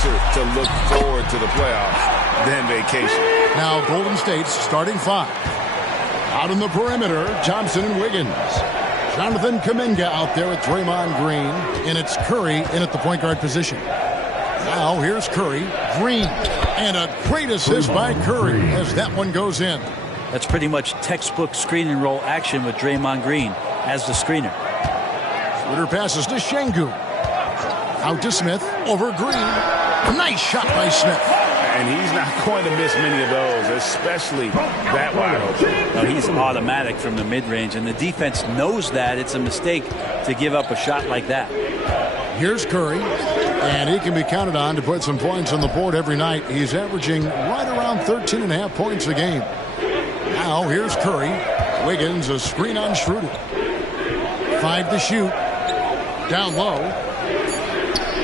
closer to look forward to the playoffs than vacation. Now Golden State's starting five. Out on the perimeter, Thompson and Wiggins. Jonathan Kuminga out there with Draymond Green. And it's Curry in at the point guard position. Now here's Curry. Green. And a great assist by Curry as that one goes in. That's pretty much textbook screen and roll action with Draymond Green as the screener. Schroeder passes to Şengün. Out to Smith. Over Green. Nice shot by Smith. And he's not going to miss many of those, especially that wide open. No, he's automatic from the mid-range, and the defense knows that. It's a mistake to give up a shot like that. Here's Curry, and he can be counted on to put some points on the board every night. He's averaging right around 13.5 points a game. Now here's Curry. Wiggins, a screen on Schroeder. 5 to shoot. Down low.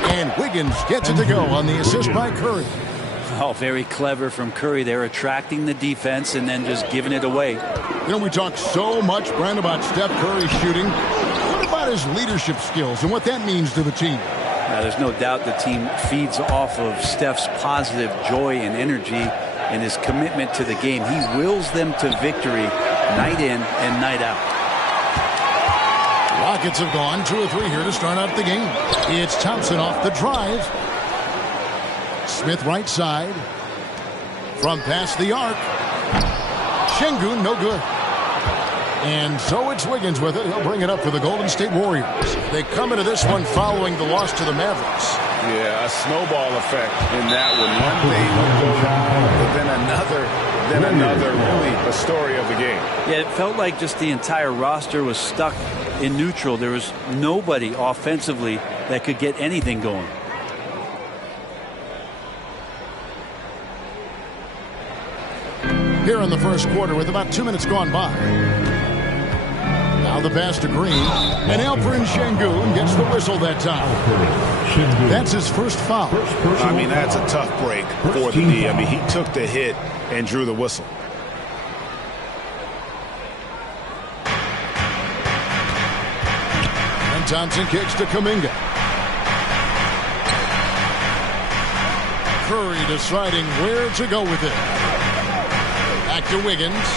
And Wiggins gets it to go on the assist by Curry. Oh, very clever from Curry. They're attracting the defense and then just giving it away. You know, we talk so much, Brent, about Steph Curry shooting. What about his leadership skills and what that means to the team? There's no doubt the team feeds off of Steph's positive joy and energy and his commitment to the game. He wills them to victory night in and night out. Rockets have gone 2 or 3 here to start out the game. It's Thompson off the drive. Smith right side. From past the arc. Şengün no good. And so it's Wiggins with it. He'll bring it up for the Golden State Warriors. They come into this one following the loss to the Mavericks. Yeah, a snowball effect in that one. One thing would go wrong, but then another. Really a story of the game. Yeah, it felt like just the entire roster was stuck in neutral. There was nobody offensively that could get anything going. Here in the first quarter with about 2 minutes gone by. Now the pass to Green. And Alperen Şengün gets the whistle that time. That's his first foul. I mean, that's a tough break for the D. I mean, he took the hit and drew the whistle. And Thompson kicks to Kuminga. Curry deciding where to go with it. Back to Wiggins.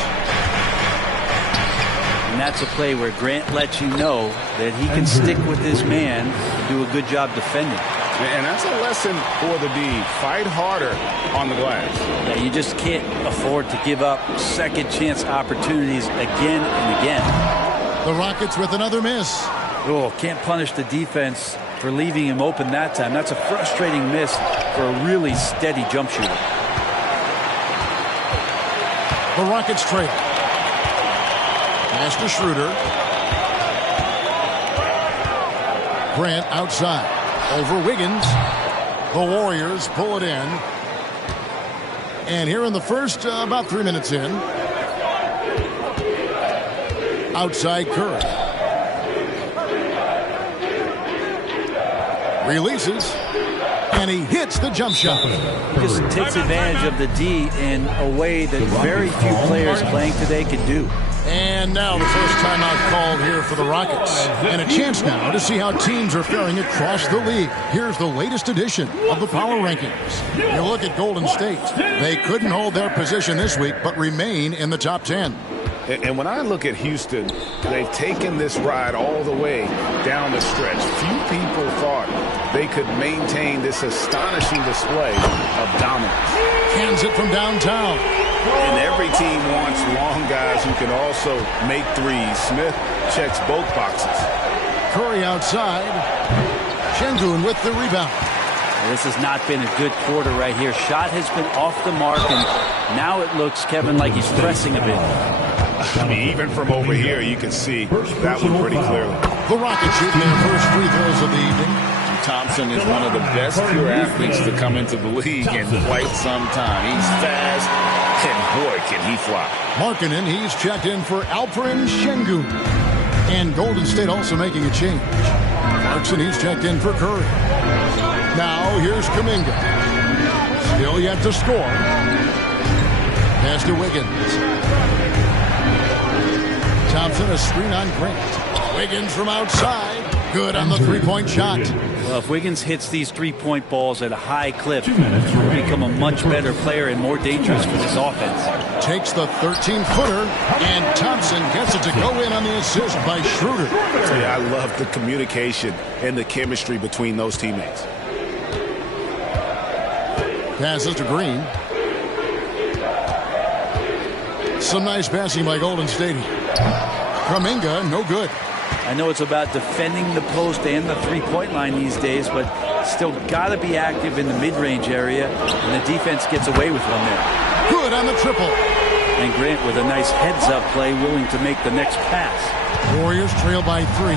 And that's a play where Grant lets you know that he can stick with his man and do a good job defending. And that's a lesson for the D. Fight harder on the glass. Yeah, you just can't afford to give up second chance opportunities again and again. The Rockets with another miss. Oh, can't punish the defense for leaving him open that time. That's a frustrating miss for a really steady jump shooter. The Rockets trail. Pass to Schroeder. Grant outside. Over Wiggins. The Warriors pull it in. And here in the first, about 3 minutes in. Outside Curry. Releases. And he hits the jump shot. He just takes advantage of the D in a way that very few players playing today can do. And now the first timeout called here for the Rockets. And a chance now to see how teams are faring across the league. Here's the latest edition of the Power Rankings. You look at Golden State. They couldn't hold their position this week, but remain in the top 10. And when I look at Houston, they've taken this ride all the way down the stretch. Few people thought they could maintain this astonishing display of dominance. Hands it from downtown. And every team wants long guys who can also make threes. Smith checks both boxes. Curry outside. Şengün with the rebound. This has not been a good quarter right here. Shot has been off the mark, and now it looks, Kevin, like he's pressing a bit. I mean, even from over here, you can see that one pretty clearly. The Rockets shooting their first free throws of the evening. Thompson is one of the best pure athletes to come into the league in quite some time. He's fast, and boy, can he fly. Markkanen, he's checked in for Alperen Şengün. And Golden State also making a change. Clarkson, he's checked in for Curry. Now, here's Kuminga. Still yet to score. Pass to Wiggins. Thompson, a screen on Grant. Wiggins from outside. Good on the three-point shot. Well, if Wiggins hits these three-point balls at a high clip, he'll become a much better player and more dangerous for this offense. Takes the 13-footer, and Thompson gets it to go in on the assist by Schroeder. Yeah, I love the communication and the chemistry between those teammates. Passes to Green. Some nice passing by Golden State. Kuminga, no good. I know it's about defending the post and the three-point line these days, but still got to be active in the mid-range area, and the defense gets away with one there. Good on the triple. And Grant with a nice heads-up play, willing to make the next pass. Warriors trail by 3.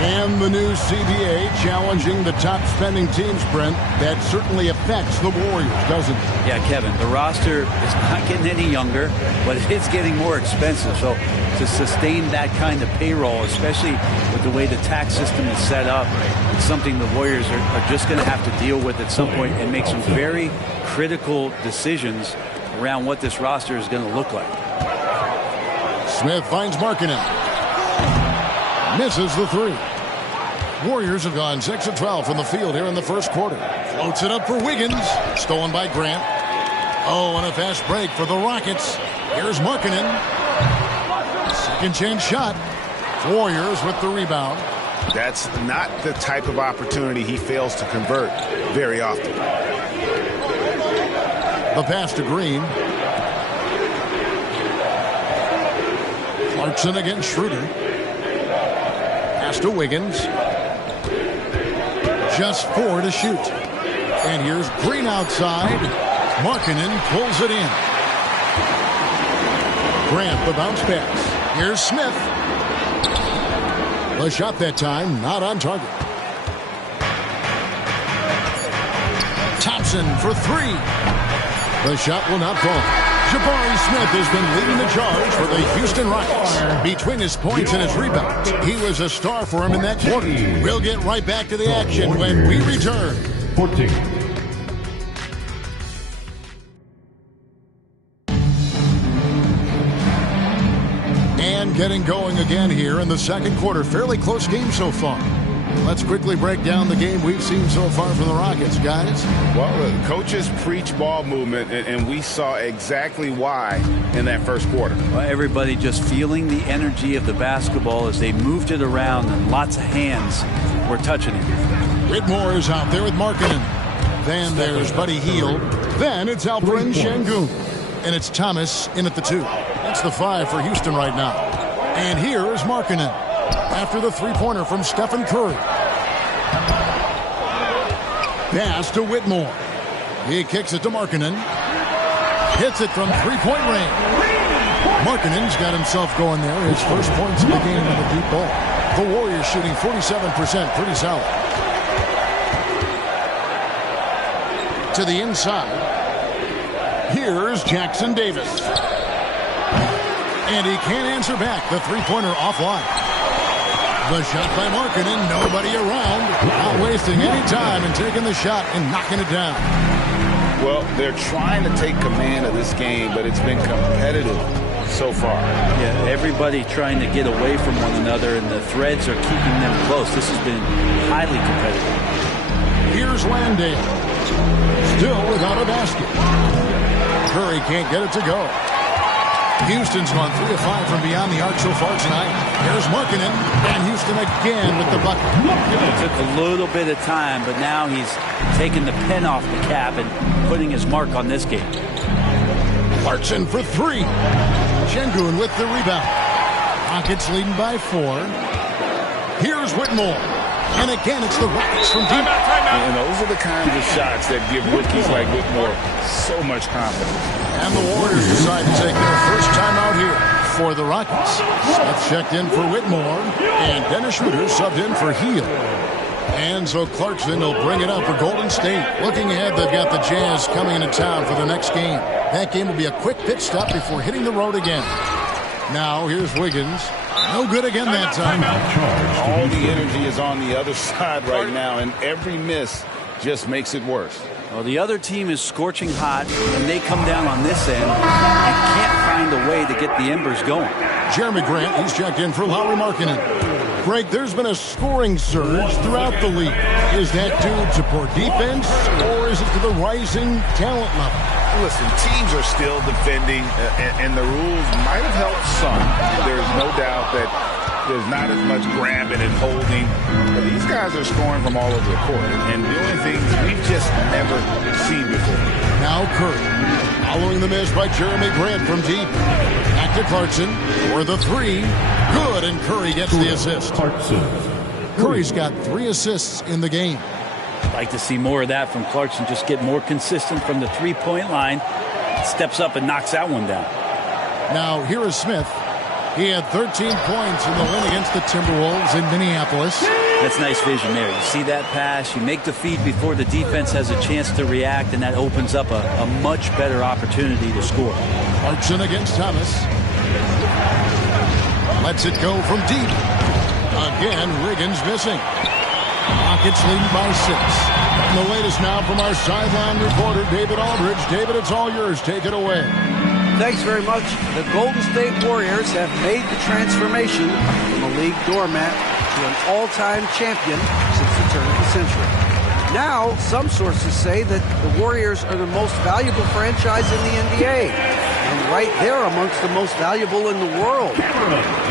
And the new CBA challenging the top spending teams, Brent. That certainly affects the Warriors, doesn't it? Yeah, Kevin, the roster is not getting any younger, but it's getting more expensive. So to sustain that kind of payroll, especially with the way the tax system is set up, it's something the Warriors are just going to have to deal with at some point and make some very critical decisions around what this roster is going to look like. Smith finds Markkanen. Misses the 3. Warriors have gone 6 of 12 from the field here in the first quarter. Floats it up for Wiggins. Stolen by Grant. Oh, and a fast break for the Rockets. Here's Markkanen. Second chance shot. Warriors with the rebound. That's not the type of opportunity he fails to convert very often. The pass to Green. Clarkson against Schroeder. Pass to Wiggins. Just 4 to shoot. And here's Green outside. Markkanen pulls it in. Grant the bounce pass. Here's Smith. The shot that time not on target. Thompson for 3. The shot will not fall. Jabari Smith has been leading the charge for the Houston Rockets. Between his points and his rebounds, he was a star for him in that quarter. We'll get right back to the action when we return. 14. And getting going again here in the second quarter. Fairly close game so far. Let's quickly break down the game we've seen so far from the Rockets, guys. Well, coaches preach ball movement, and we saw exactly why in that first quarter. Well, everybody just feeling the energy of the basketball as they moved it around, and lots of hands were touching it. Whitmore is out there with Markkanen. Then there's Buddy Hield. Then it's Alperen Sengun. And it's Thomas in at the 2. That's the 5 for Houston right now. And here is Markkanen after the three-pointer from Stephen Curry. Pass to Whitmore. He kicks it to Markkanen. Hits it from three-point range. Markkanen's got himself going there. His first points in the game on the deep ball. The Warriors shooting 47%. Pretty solid. To the inside. Here's Jackson Davis. And he can't answer back. The three-pointer offline. The shot by Markkanen. Nobody around. Not wasting any time and taking the shot and knocking it down. Well, they're trying to take command of this game, but it's been competitive so far. Yeah, everybody trying to get away from one another, and the threads are keeping them close. This has been highly competitive. Here's Landale. Still without a basket. Curry can't get it to go. Houston's gone 3 of 5 from beyond the arc so far tonight. Here's Markkanen, and Houston again with the bucket. It took a little bit of time, but now he's taking the pen off the cap and putting his mark on this game. Clarkson for 3. Sengun with the rebound. Rockets leading by 4. Here's Whitmore. And again, it's the Rockets from deep. And those are the kinds of shots that give rookies like Whitmore so much confidence. And the Warriors decide to take their first time out here for the Rockets. Smith checked in for Whitmore, and Dennis Schroeder subbed in for Hield. And so Clarkson will bring it up for Golden State. Looking ahead, they've got the Jazz coming into town for the next game. That game will be a quick pit stop before hitting the road again. Now, here's Wiggins. No good again that time. All the energy is on the other side right now, and every miss just makes it worse. Well, the other team is scorching hot, and they come down on this end and can't find a way to get the embers going. Jeremy Grant, he's checked in for Lauri Markkanen. Greg, there's been a scoring surge throughout the league. Is that due to poor defense, or is it to the rising talent level? Listen, teams are still defending, and the rules might have helped some. There's no doubt that there's not as much grabbing and holding. But these guys are scoring from all over the court and doing things we've just never seen before. Now Curry, following the miss by Jeremy Grant from deep. Back to Clarkson for the three. Good, and Curry gets the assist. Curry's got 3 assists in the game. Like to see more of that from Clarkson. Just get more consistent from the three-point line. Steps up and knocks that one down. Now here is Smith. He had 13 points in the win against the Timberwolves in Minneapolis. That's nice vision there. You see that pass, you make the feed before the defense has a chance to react, and that opens up a much better opportunity to score. Clarkson against Thomas. Lets it go from deep. Again, Wiggins missing. Rockets leading by 6. And the latest now from our sideline reporter, David Aldridge. David, it's all yours. Take it away. Thanks very much. The Golden State Warriors have made the transformation from a league doormat to an all-time champion since the turn of the century. Now, some sources say that the Warriors are the most valuable franchise in the NBA. And right there amongst the most valuable in the world.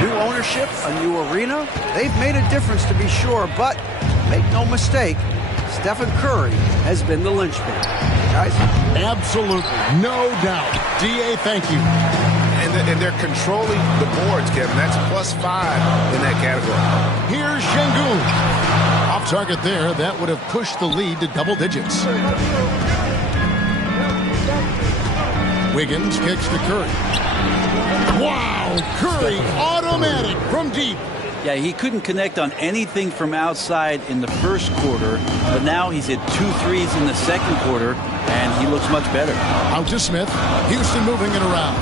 New ownership, a new arena. They've made a difference to be sure, but make no mistake, Stephen Curry has been the linchpin. Guys? Absolutely. No doubt. D.A., thank you. And they're controlling the boards, Kevin. That's +5 in that category. Here's Şengün. Off target there. That would have pushed the lead to double digits. Wiggins kicks to Curry. Wow! Curry automatic from deep. Yeah, he couldn't connect on anything from outside in the first quarter, but now he's hit 2 threes in the second quarter, and he looks much better. Out to Smith. Houston moving it around.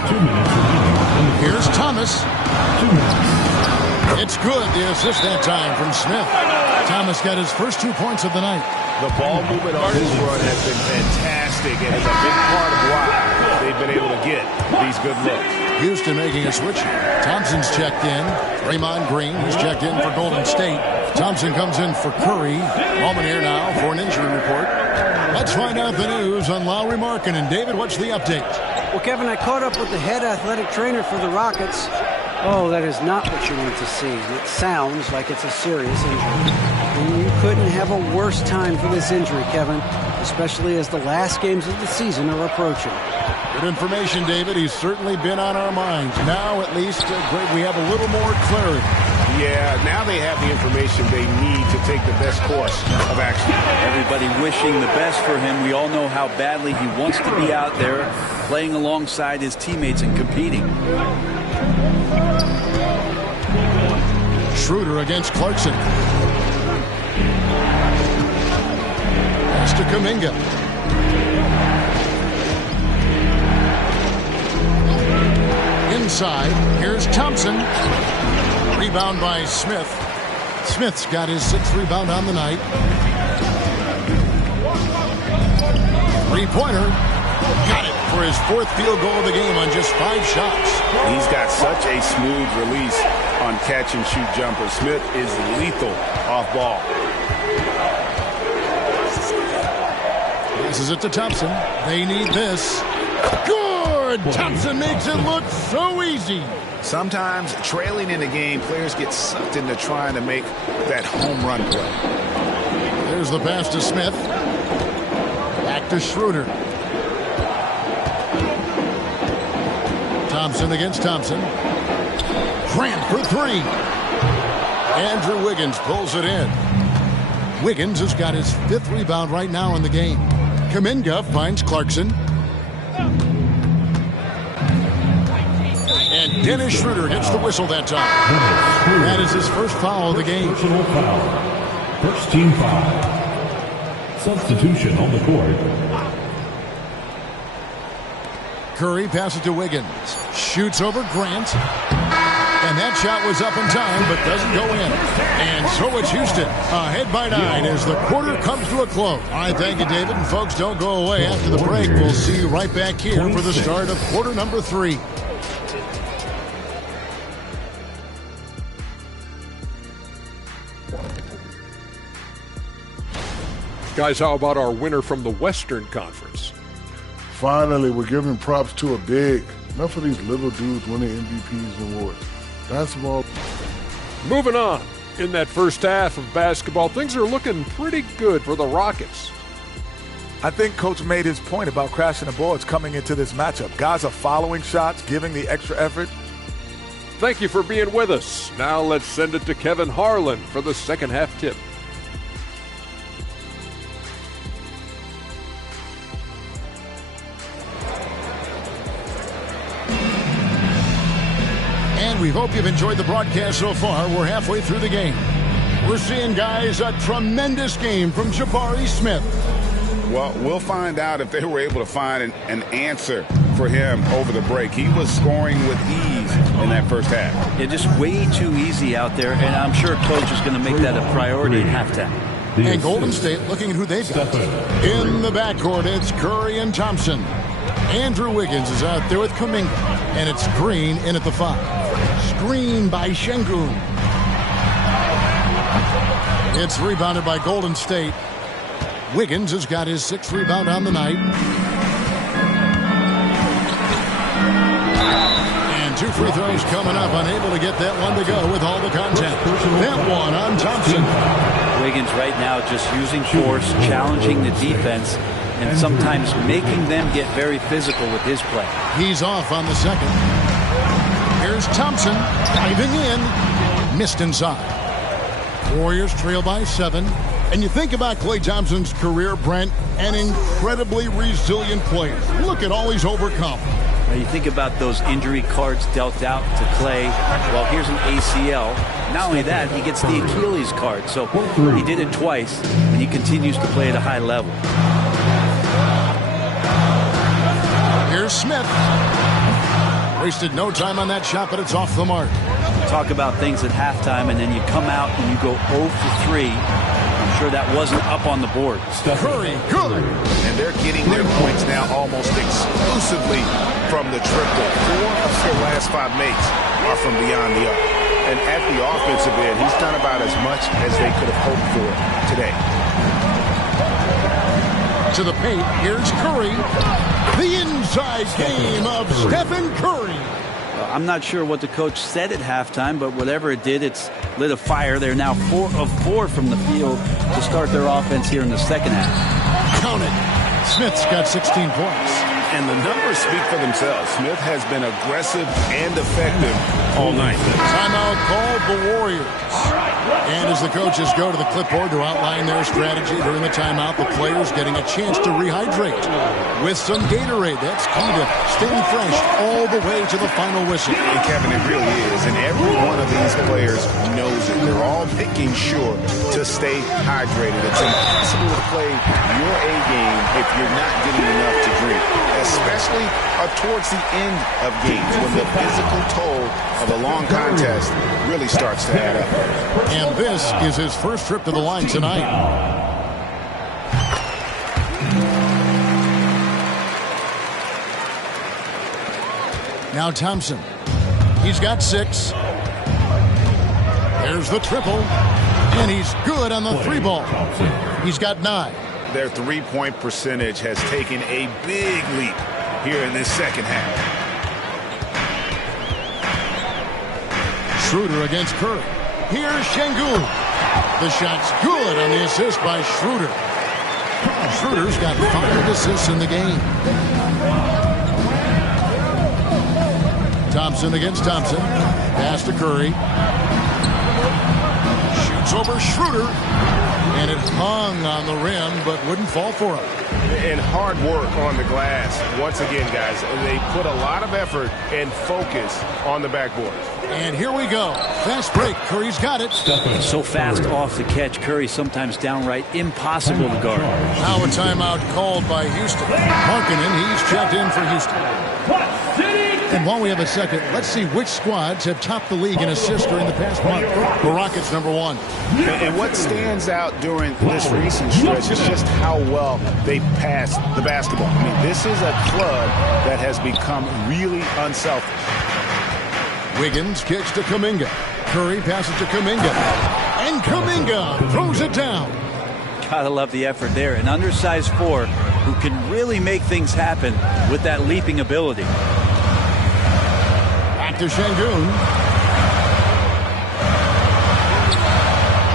Here's Thomas. It's good. The assist that time from Smith. Thomas got his first 2 points of the night. The ball movement on this run has been fantastic, and it's a big part of why they've been able to get these good looks. Houston making a switch. Thompson's checked in. Draymond Green, who's checked in for Golden State. Thompson comes in for Curry. Moment here now for an injury report. Let's find out the news on Lauri Markkanen. David, what's the update? Well, Kevin, I caught up with the head athletic trainer for the Rockets. Oh, that is not what you want to see. It sounds like it's a serious injury. And you couldn't have a worse time for this injury, Kevin, especially as the last games of the season are approaching. Good information, David. He's certainly been on our minds. Now, at least, Greg, we have a little more clarity. Yeah, now they have the information they need to take the best course of action. Everybody wishing the best for him. We all know how badly he wants to be out there playing alongside his teammates and competing. Schroeder against Clarkson. Pass to Kuminga. Inside, here's Thompson. Rebound by Smith. Smith's got his 6th rebound on the night. Three-pointer. Got it for his 4th field goal of the game on just 5 shots. He's got such a smooth release on catch-and-shoot jumpers. Smith is lethal off ball. Passes it to Thompson. They need this. Good! Thompson makes it look so easy. Sometimes trailing in the game, players get sucked into trying to make that home run play. There's the pass to Smith. Back to Schroeder. Thompson against Thompson. Grant for 3. Andrew Wiggins pulls it in. Wiggins has got his 5th rebound right now in the game. Kuminga finds Clarkson. And Dennis Schroeder gets the whistle that time. That is his first foul of the game. Personal foul. First team foul. Substitution on the court. Curry passes to Wiggins. Shoots over Grant. And that shot was up in time, but doesn't go in. And so it's Houston, ahead by 9 as the quarter comes to a close. All right, thank you, David. And folks, don't go away. After the break, we'll see you right back here for the start of quarter number 3. Guys, how about our winner from the Western Conference? Finally, we're giving props to a big. Enough of these little dudes winning MVPs and awards. Basketball. Moving on. In that first half of basketball, things are looking pretty good for the Rockets. I think Coach made his point about crashing the boards coming into this matchup. Guys are following shots, giving the extra effort. Thank you for being with us. Now let's send it to Kevin Harlan for the second half tip. And we hope you've enjoyed the broadcast so far. We're halfway through the game. We're seeing, guys, a tremendous game from Jabari Smith. Well, we'll find out if they were able to find an answer for him over the break. He was scoring with ease in that first half. Yeah, just way too easy out there, and I'm sure Coach is going to make that a priority at halftime. And Golden State looking at who they've got. In the backcourt, it's Curry and Thompson. Andrew Wiggins is out there with Kuminga. And it's Green in at the 5. Screen by Şengün. It's rebounded by Golden State. Wiggins has got his 6th rebound on the night. And 2 free throws coming up. Unable to get that one to go with all the contact. That one on Thompson. Wiggins right now just using force, challenging the defense, and sometimes making them get very physical with his play. He's off on the second. Here's Thompson driving in. Missed inside. Warriors trail by 7. And you think about Klay Thompson's career, Brent, an incredibly resilient player. Look at all he's overcome. Now you think about those injury cards dealt out to Klay. Well, here's an ACL. Not only that, he gets the Achilles card. So he did it twice, and he continues to play at a high level. Here's Smith. Wasted no time on that shot, but it's off the mark. Talk about things at halftime, and then you come out and you go 0 for 3. I'm sure that wasn't up on the board. Curry, good. And they're getting their points now almost exclusively from the triple. 4 of their last 5 makes are from beyond the arc. And at the offensive end, he's done about as much as they could have hoped for today. To the paint, here's Curry. The inside game of Stephen Curry. I'm not sure what the coach said at halftime, but whatever it did, it's lit a fire. They're now 4 of 4 from the field to start their offense here in the second half. Count it. Smith's got 16 points. And the numbers speak for themselves. Smith has been aggressive and effective all night. Timeout called the Warriors. And as the coaches go to the clipboard to outline their strategy during the timeout, the players getting a chance to rehydrate with some Gatorade. That's key to staying fresh all the way to the final whistle. And Kevin, it really is. And every one of these players knows it. They're all making sure to stay hydrated. It's impossible to play your A game if you're not getting enough to drink, especially towards the end of games when the physical toll of a long contest really starts to add up. And this is his first trip to the line tonight. Now Thompson. He's got 6. There's the triple. And he's good on the 3 ball. He's got 9. Their 3-point percentage has taken a big leap here in this second half. Schroeder against Curry. Here's Şengün. The shot's good on the assist by Schroeder. Schroeder's got 5 assists in the game. Thompson against Thompson. Pass to Curry. Shoots over Schroeder. And it hung on the rim, but wouldn't fall for him. And hard work on the glass. Once again, guys, they put a lot of effort and focus on the backboard. And here we go. Fast break. Curry's got it. So fast off the catch. Curry sometimes downright impossible to guard. Now a timeout called by Houston. Markkanen, he's checked in for Houston. And while we have a second, let's see which squads have topped the league in assists during the past month. The Rockets, number 1. And what stands out during this recent stretch is just how well they pass the basketball. I mean, this is a club that has become really unselfish. Wiggins kicks to Kuminga. Curry passes to Kuminga. And Kuminga throws it down. gotta love the effort there. An undersized 4 who can really make things happen with that leaping ability. Back to Şengün.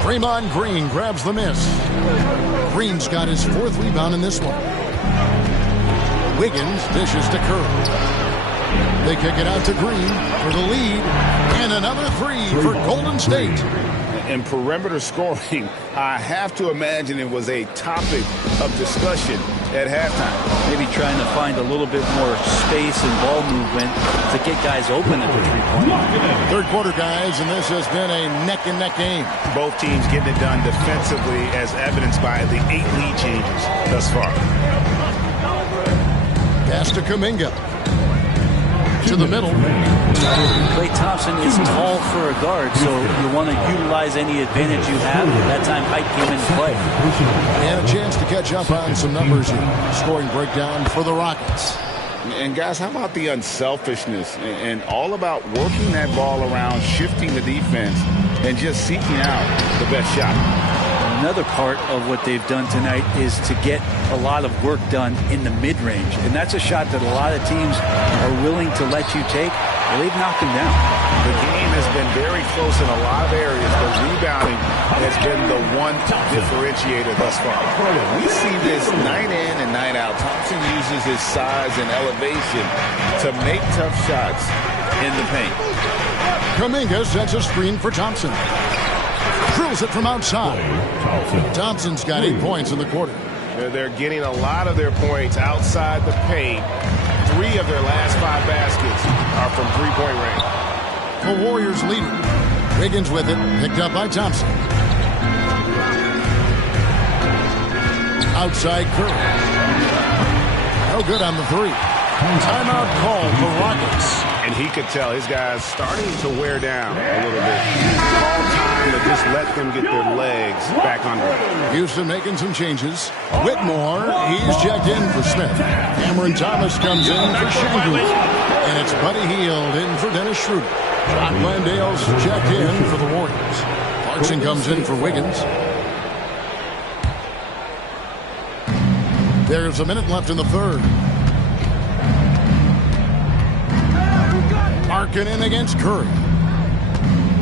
Draymond Green grabs the miss. Green's got his 4th rebound in this one. Wiggins dishes to Curry. They kick it out to Green for the lead. And another 3 for Golden State. In perimeter scoring, I have to imagine it was a topic of discussion at halftime. Maybe trying to find a little bit more space and ball movement to get guys open at the three-point line. Third quarter, guys, and this has been a neck-and-neck game. Both teams getting it done defensively, as evidenced by the 8 lead changes thus far. Pass to Kuminga. To the middle. Klay Thompson is tall for a guard, so you want to utilize any advantage you have. That time height came into play. And a chance to catch up on some numbers here. Scoring breakdown for the Rockets. And guys, how about the unselfishness and all about working that ball around, shifting the defense, and just seeking out the best shot. Another part of what they've done tonight is to get a lot of work done in the mid-range. And that's a shot that a lot of teams are willing to let you take. Well, they've knocked them down. The game has been very close in a lot of areas, but rebounding has been the one differentiator thus far. We see this night in and night out. Thompson uses his size and elevation to make tough shots in the paint. Kuminga sets a screen for Thompson. Drills it from outside. Thompson's got 8 points in the quarter. They're getting a lot of their points outside the paint. 3 of their last 5 baskets are from three-point range. The Warriors leading. Wiggins with it, picked up by Thompson. Outside Curry. No good on the 3. Timeout called for Rockets. And he could tell his guys starting to wear down a little bit. All time to just let them get their legs back under it. Houston making some changes. Whitmore, he's checked in for Smith. Cameron Thomas comes in for Şengün. And it's Buddy Hield in for Dennis Schroeder. Jock Landale's checked in for the Warriors. Clarkson comes in for Wiggins. There's a minute left in the third. Markkanen against Curry.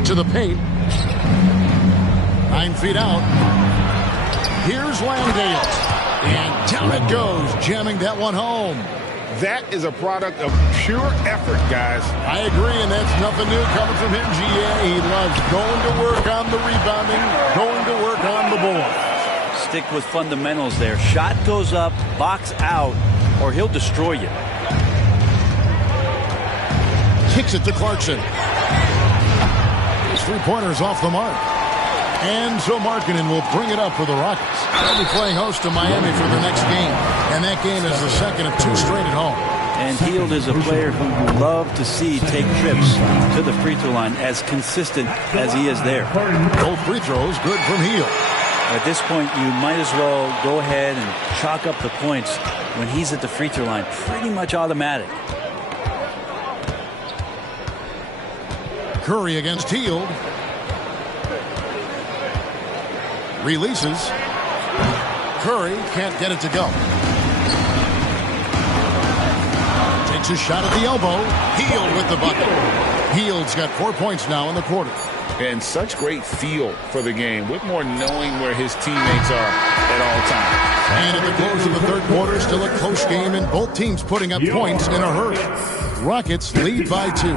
To the paint. 9 feet out. Here's Landale. And down it goes, jamming that one home. That is a product of pure effort, guys. I agree, and that's nothing new coming from him, GA. He loves going to work on the rebounding, going to work on the board. Stick with fundamentals there. Shot goes up, box out, or he'll destroy you. Kicks it to Clarkson. His 3-pointer's off the mark. And so Markkanen will bring it up for the Rockets. They'll be playing host to Miami for the next game. And that game is the second of 2 straight at home. And Hield is a player who you love to see take trips to the free throw line, as consistent as he is there. Both free throws good from Hield. At this point, you might as well go ahead and chalk up the points when he's at the free throw line. Pretty much automatic. Curry against Hield. Releases. Curry can't get it to go. Takes a shot at the elbow. Hield with the bucket. Hield's got 4 points now in the quarter. And such great feel for the game. Whitmore knowing where his teammates are at all times. And at the close of the third quarter, still a close game, and both teams putting up points in a hurry. Rockets lead by 2.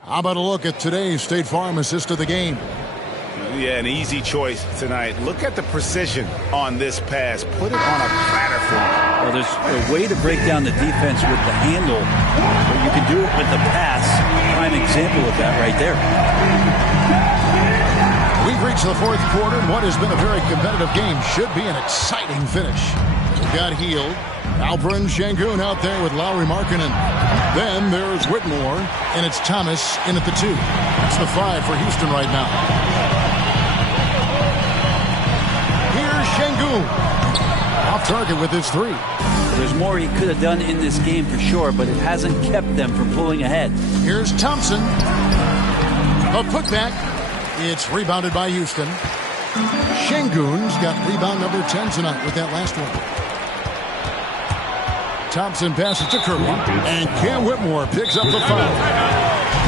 How about a look at today's State Farm assist of the game? Yeah, an easy choice tonight. Look at the precision on this pass. Put it on a platter for him. Well, there's a way to break down the defense with the handle, but you can do it with the pass. Prime example of that right there. We've reached the fourth quarter, and what has been a very competitive game should be an exciting finish. We've got Hield. Alperen Şengün out there with Lauri Markkanen. Then there's Whitmore, and it's Thomas in at the 2. It's the 5 for Houston right now. Here's Şengün. Off target with his 3. There's more he could have done in this game for sure, but it hasn't kept them from pulling ahead. Here's Thompson. A putback It's rebounded by Houston. Şengün's got rebound number 10 tonight with that last one. Thompson passes to Curry, and Cam Whitmore picks up the foul.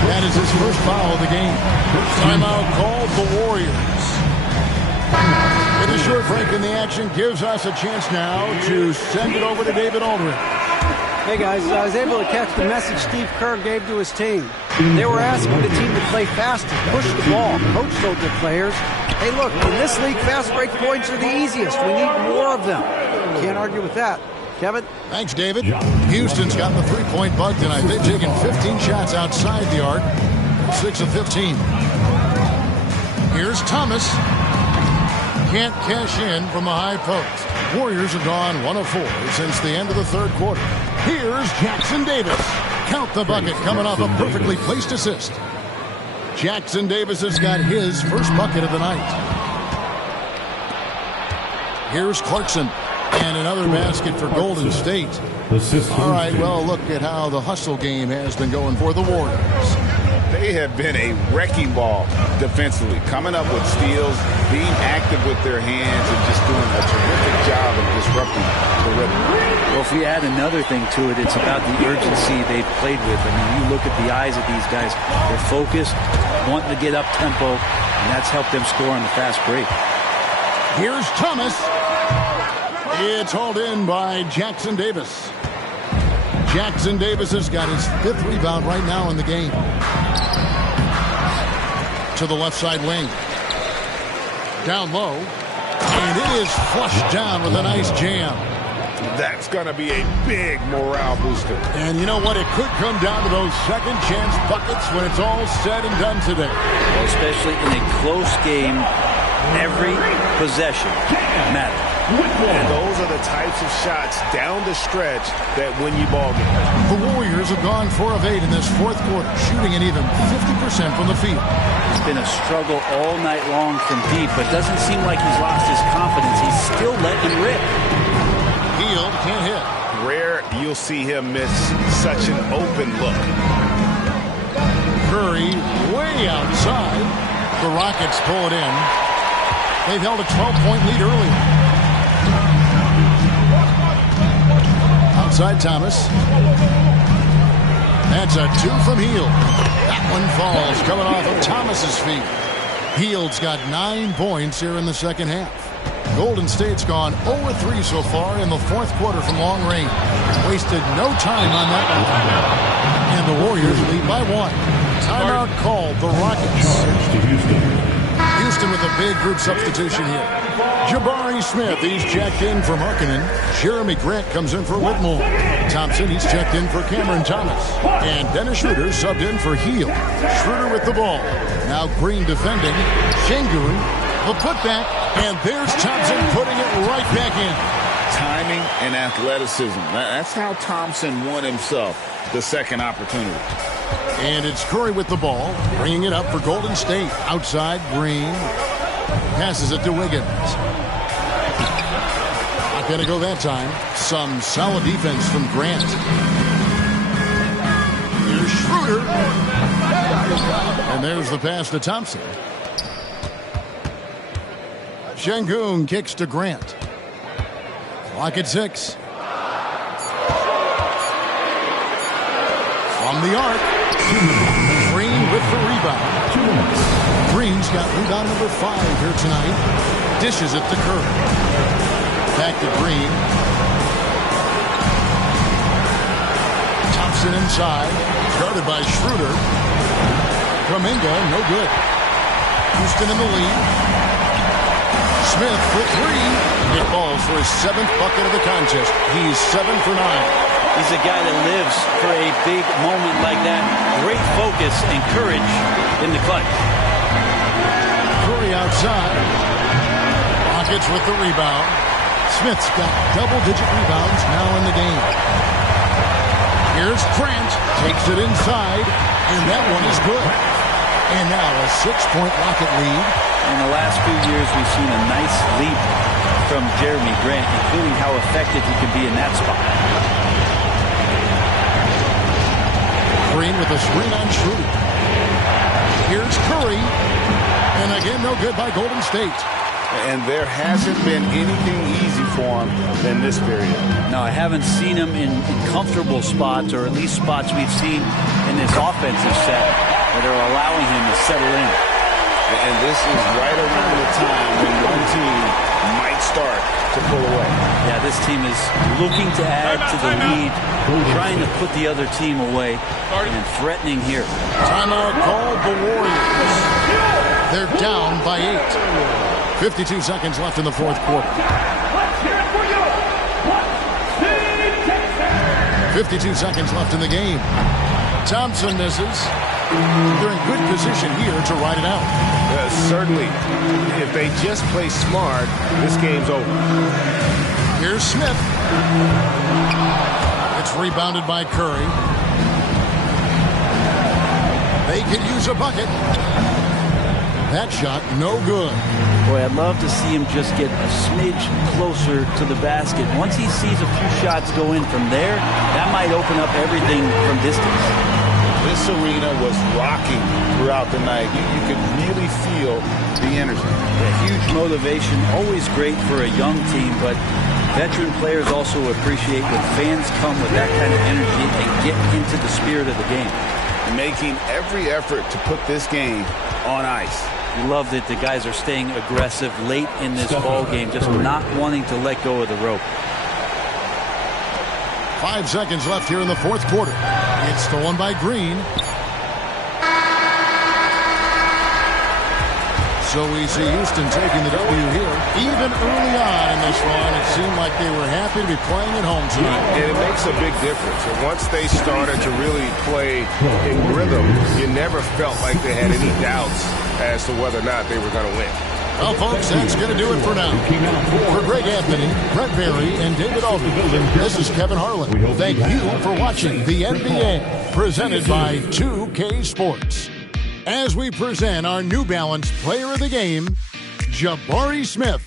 That is his first foul of the game. Timeout called the Warriors. And the short break in the action gives us a chance now to send it over to David Aldridge. Hey guys, I was able to catch the message Steve Kerr gave to his team. They were asking the team to play faster, push the ball. Coach told their players, hey look, in this league, fast break points are the easiest. We need more of them. Can't argue with that. Kevin? Thanks, David. Houston's gotten the three-point bug tonight. They've taken 15 shots outside the arc, 6 of 15. Here's Thomas. Can't cash in from the high post. Warriors have gone 1 of 4 since the end of the third quarter. Here's Jackson Davis. Count the bucket coming off a perfectly placed assist. Jackson Davis has got his first bucket of the night. Here's Clarkson. And another basket for Golden State. All right, well, look at how the hustle game has been going for the Warriors. They have been a wrecking ball defensively, coming up with steals, being active with their hands, and just doing a terrific job of disrupting the rhythm. Well, if we add another thing to it, it's about the urgency they've played with. I mean, you look at the eyes of these guys. They're focused, wanting to get up tempo, and that's helped them score on the fast break. Here's Thomas. It's hauled in by Jackson Davis. Jackson Davis has got his 5th rebound right now in the game. To the left side wing. Down low. And it is flushed down with a nice jam. That's going to be a big morale booster. And you know what? It could come down to those second chance buckets when it's all said and done today. Well, especially in a close game, every possession matters. And those are the types of shots down the stretch that win you ball games. The Warriors have gone 4 of 8 in this fourth quarter, shooting an even 50% from the field. It's been a struggle all night long from deep, but doesn't seem like he's lost his confidence. He's still letting rip. Hield can't hit. Rare you'll see him miss such an open look. Curry way outside. The Rockets pull it in. They've held a 12-point lead earlier. Outside Thomas. That's a 2 from Hield. That one falls coming off of Thomas's feet. Hield's got 9 points here in the second half. Golden State's gone 0-3 so far in the fourth quarter from long range. Wasted no time on that one. And the Warriors lead by 1. Timeout called the Rockets. Houston with a big group substitution here. Jabari Smith, he's checked in for Markkanen. Jeremy Grant comes in for Whitmore. Thompson, he's checked in for Cameron Thomas. And Dennis Schroeder subbed in for Hield. Schroeder with the ball. Now Green defending. Şengün, the putback. And there's Thompson putting it right back in. Timing and athleticism. That's how Thompson won himself the second opportunity. And it's Curry with the ball, bringing it up for Golden State. Outside, Green passes it to Wiggins. Not going to go that time. Some solid defense from Grant. Here's Schroeder. And there's the pass to Thompson. Şengün kicks to Grant. Clock at 6. From the arc. Green with the rebound. Green's got rebound number 5 here tonight. Dishes it to Curry. Back to Green. Thompson inside. Guarded by Schroeder. Kuminga, no good. Houston in the lead. Smith for 3. It falls for his 7th bucket of the contest. He's 7 for 9. He's a guy that lives for a big moment like that. Great focus and courage in the clutch. Curry outside. Rockets with the rebound. Smith's got double-digit rebounds now in the game. Here's Grant. Takes it inside. And that one is good. And now a 6-point Rocket lead. In the last few years, we've seen a nice leap from Jeremy Grant, including how effective he can be in that spot. Green with a screen on Schroeder. Here's Curry. And again, no good by Golden State. And there hasn't been anything easy for him in this period. No, I haven't seen him in comfortable spots, or at least spots we've seen in this offensive set that are allowing him to settle in. And this is right around the time when one team might start to pull away. Yeah, this team is looking to add to the lead, trying to put the other team away, and threatening here. Timeout called the Warriors. They're down by 8. 52 seconds left in the fourth quarter. 52 seconds left in the game. Thompson misses. They're in good position here to ride it out. Certainly, if they just play smart, this game's over. Here's Smith. It's rebounded by Curry. They could use a bucket. That shot, no good. Boy, I'd love to see him just get a smidge closer to the basket. Once he sees a few shots go in from there, that might open up everything from distance. This arena was rocking throughout the night. You could really feel the energy. A huge motivation, always great for a young team, but veteran players also appreciate when fans come with that kind of energy and get into the spirit of the game. Making every effort to put this game on ice. You love that the guys are staying aggressive late in this ball game, just not wanting to let go of the rope. 5 seconds left here in the fourth quarter. It's stolen by Green. So we see Houston taking the W here. Even early on in this one, it seemed like they were happy to be playing at home tonight. And it makes a big difference. And once they started to really play in rhythm, you never felt like they had any doubts as to whether or not they were going to win. Well, folks, that's going to do it for now. For Greg Anthony, Brett Berry, and David Aldridge, this is Kevin Harlan. Thank you for watching the NBA, presented by 2K Sports. As we present our New Balance Player of the Game, Jabari Smith.